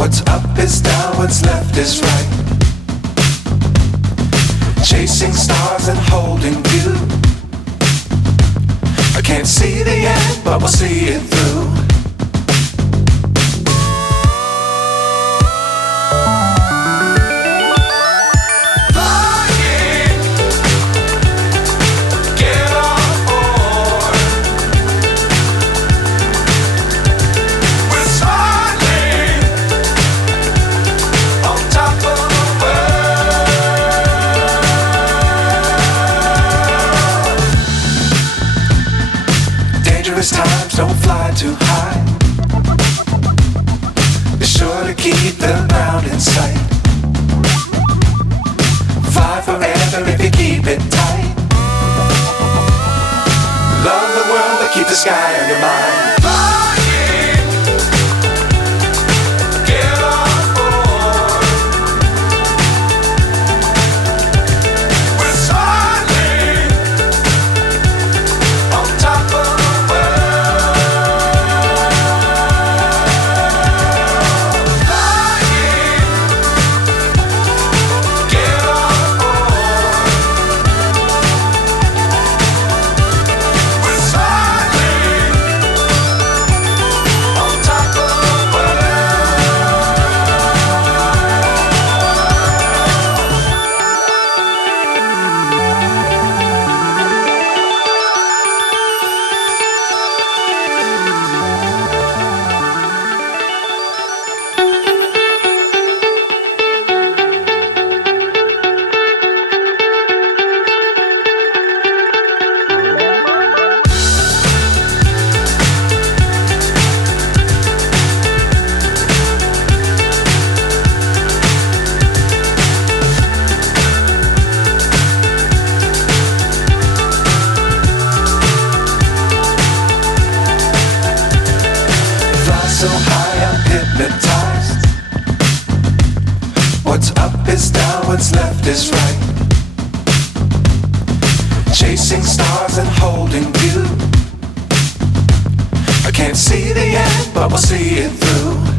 What's up is down, what's left is right. Chasing stars and holding you. I can't see the end, but we'll see it through. Times don't fly too high. Be sure to keep the ground in sight. Fly forever if you keep it tight. Love the world but keep the sky on your mind. So high I'm hypnotized. What's up is down, what's left is right. Chasing stars and holding you. I can't see the end, but we'll see it through.